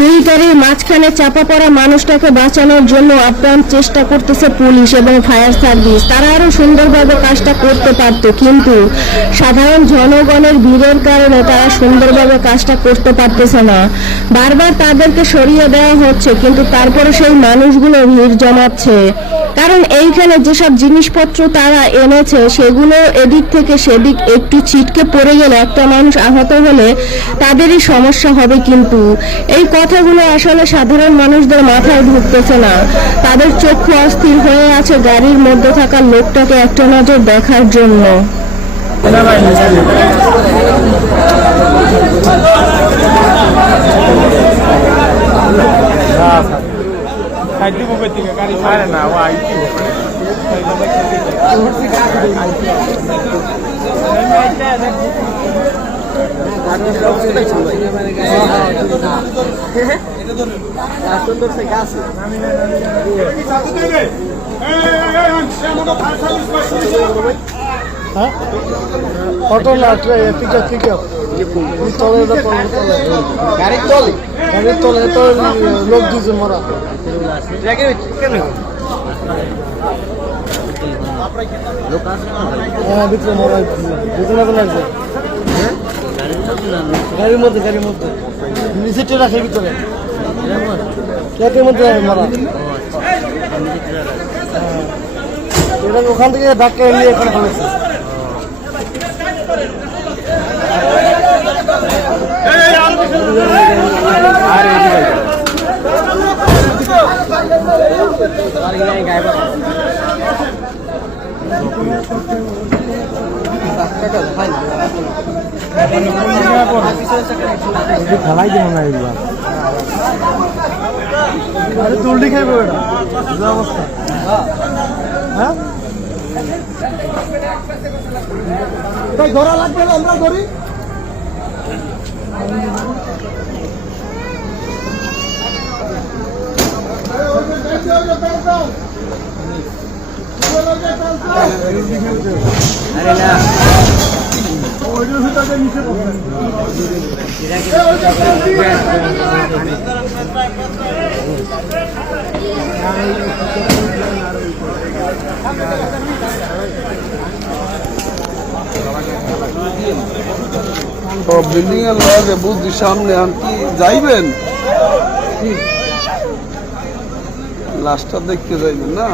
দুই গাড়ির মাঝখানে চাপা পড়া মানুষটাকে বাঁচানোর জন্য আপ্রাণ চেষ্টা করতেছে পুলিশ এবং ফায়ার সার্ভিস। তারা আরো সুন্দরভাবে কাজটা করতে পারতো, কিন্তু সাধারণ জনগণের ভিড়ের কারণে তারা সুন্দরভাবে কাজটা করতে পারতেছে না। বারবার তাদেরকে সরিয়ে দেওয়া হচ্ছে, কিন্তু তারপরে সেই মানুষগুলো ভিড় জমাচ্ছে। কারণ এইখানে যেসব জিনিসপত্র তারা এনেছে সেগুলো এদিক থেকে সেদিক একটু ছিটকে পড়ে গেলে একটা মানুষ আহত হলে তাদেরই সমস্যা হবে। কিন্তু এই কথাগুলো আসলে সাধারণ মানুষদের মাথায় ঢুকতেছে না। তাদের চক্ষু অস্থির হয়ে আছে গাড়ির মধ্যে থাকা লোকটাকে একটা নজর দেখার জন্য। গাড়ির তলে তো লোক দুজন মরা ভিতরে মরা দুজনে লাগছে গাড়ির মধ্যে নিচে রাখে ভিতরে মধ্যে মরা ওখান থেকে ধাক্কা নিয়ে এখানে ফেলেছে। খেলাই দিব না এগুলা তুলটি খাইব অবস্থা। হ্যাঁ ধরা লাগবে আমরা ধরি বিল্ডিং এর লগে বুঝি সামনে কি যাইবেন, লাস্টটা দেখতে যাইবেন না।